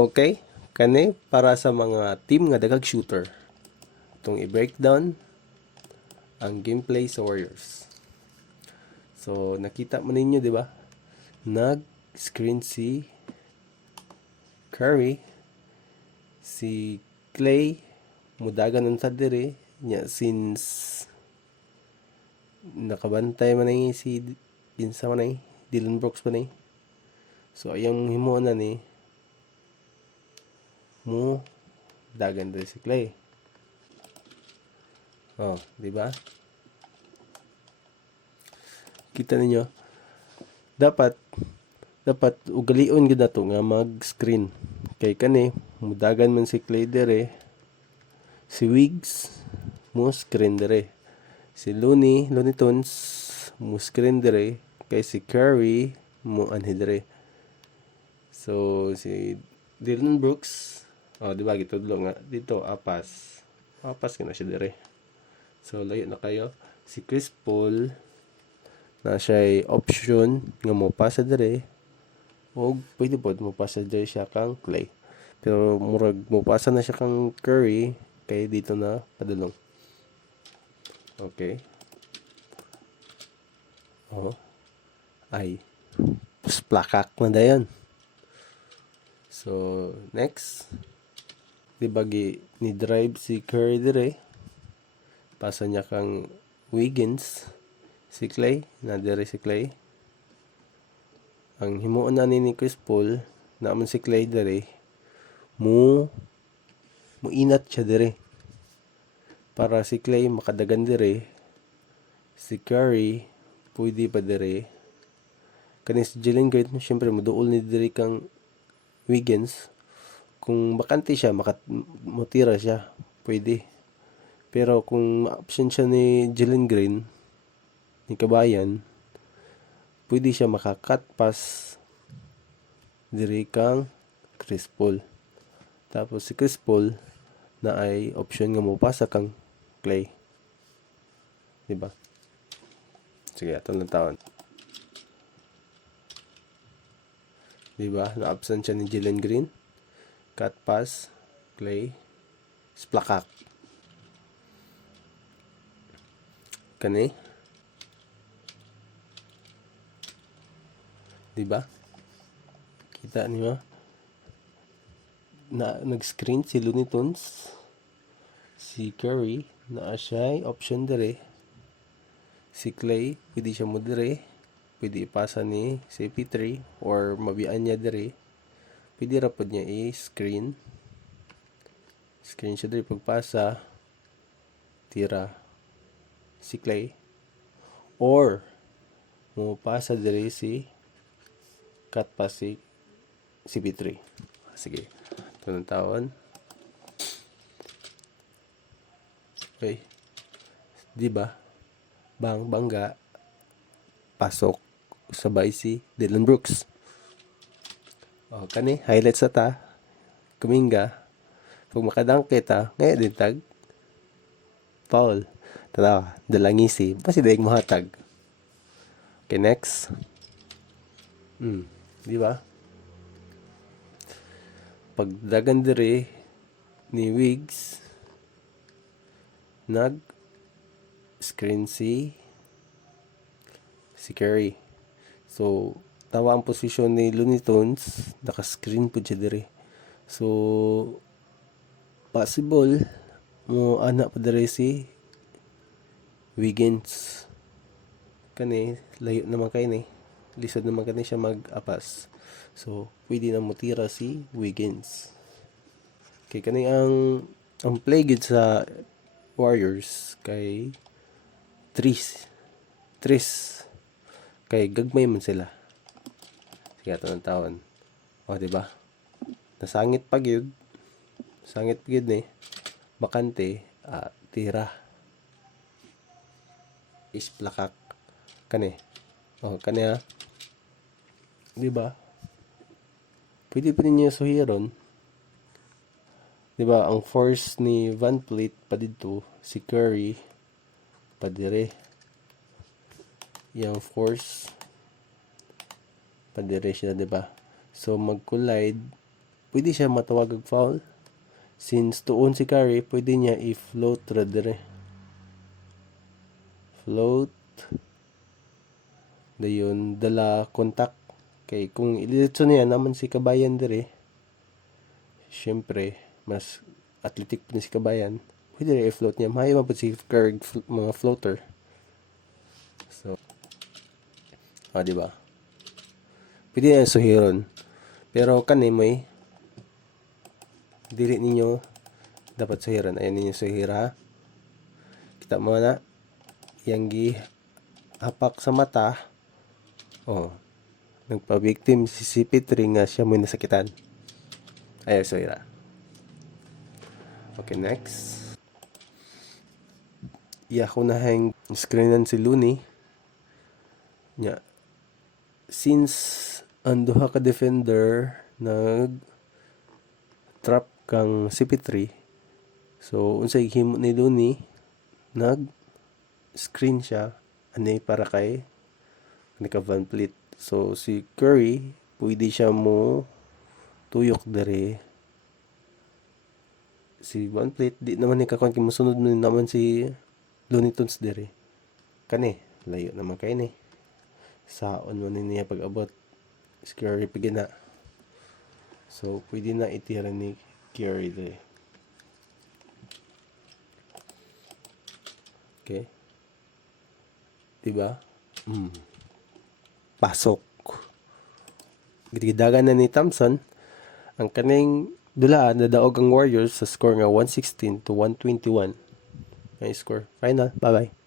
Okay, kani para sa mga team nga daghang shooter. Itong i-breakdown ang gameplay sa Warriors. So, nakita mo ninyo, di ba? Nag-screen si Curry, si Clay, mudagan ng dire niya since nakabantay man si Pinsa man Dillon Brooks man So, ayang himuon na ni mo dagan dire si Clay. Oh, di ba? Kita ninyo, dapat ugalion gid nato nga mag-screen. Kay kani mudagan man si Clay dire, si Wiggs mo screen dire. Si Looney Tunes mo screen dire, kay si Curry mo anhi dire. So si Dillon Brooks, di ba gitudlo nga dito apas na siya dire. So layo na kayo. Si Chris Paul na siya option nga mo pasa dire, o pwede po mo pasa dire siya kang Clay. Pero murag mo pasa na siya kang Curry, kay dito na padulong. Okay. Ay plakak na dayon. So next, di ba ni drive si Curry dire, pasa niya kang Wiggins, si Clay, na dire si Clay. Ang himuon na ni Chris Paul, naman si Clay dire, muinat siya dire. Para si Clay makadagan dire, si Curry pwede pa dire. Kani si Jalen Green, syempre muduol ni dire kang Wiggins. Kung bakante siya, mutira siya, pwede. Pero kung option siya ni Jalen Green, ni Kabayan, pwede siya makakat pass dire kang Chris Paul. Tapos si Chris Paul na ay option nga mo pasa kang Clay. Diba? Sige, atong taon. Diba? Na-absent siya ni Jalen Green. Cut pass, Clay, splakak. Kani? Diba? Kita niyo? Na nag-screen si Looney Tunes, si Curry, na siya option dire. Si Clay, pwede siya mo dire. Pwede ipasa ni CP3 or mabian niya dire. Pwede ra pod niya i-screen. Screen siya dire pagpasa, tira si Clay. Or mo pasa dire si cut pass si CP3. Sige. Ito ng taon. Okay. Diba? Bangga. Pasok. Sabay si Dillon Brooks. Kani, highlights sa ta. Kuminga. Pag makadang kita, ngayon din tag. Foul. Tanawa, dalangisi. Basi daig mahatag. Okay, next. Diba? Pagdagan dire ni Wiggs, nag-screen si Curry. So, tawa ang posisyon ni Looney Tunes, naka-screen po siya dire. So, possible mo anak pa dire si Wiggins. Kani, layo naman kayo ni. Lisod naman kani siya mag-apas. So, pwede na mo tira si Wiggins. Kay kani ang play gid sa Warriors kay Tris. Kay gagmay man sila. Sige, ito ng taon. Diba? Nasangit pa gyud. Sangit gyud ni. Bakante, tira. Isplakak. Kani. Kani ha. Diba? Pwede pa ninyo suhiron. Diba? Ang force ni Van Vliet pa dito, si Curry, pa dire. Yung force, pa dire siya, diba? So, mag-collide pwede siya matawag og foul. Since tuon si Curry, pwede niya i-float ra dire. Float. Dayon, dala contact. Kay kung ililitso niya naman si Kabayan dire, syempre, mas athletic pa ni si Kabayan. Pwede rin i-float niya. Mahay man po si Curry mga floater. So, di ba? Pwede niya suhiron. Pero kani may dili ninyo dapat suhiron. Ayan ninyo suhira. Kita mo na. Yang gi hapak sa mata. Nagpa-victim si CP3 nga siya mo nasakitan. Ayaw suhira. Okay, next. Ko na hang screenan si Looney. Nya, since ang duha ka defender nag trap kang CP3, so unsay himo ni Looney, nag screen siya ani para kay ka Van Vliet. So si Curry pwede siya mo tuyok dere. Si Van Vliet di naman ni kakon kay mosunod mo naman si Looney Tunes dere. Kani layo naman kay ni. Saon mo niya pag-abot. Si Curry pagina. So pwede na itira ni Curry dere. Okay. Diba? Pasok. Gidagan na ni Thompson ang kaning dulaan na daog ang Warriors sa score nga 116 to 121. May score. Final. Bye-bye.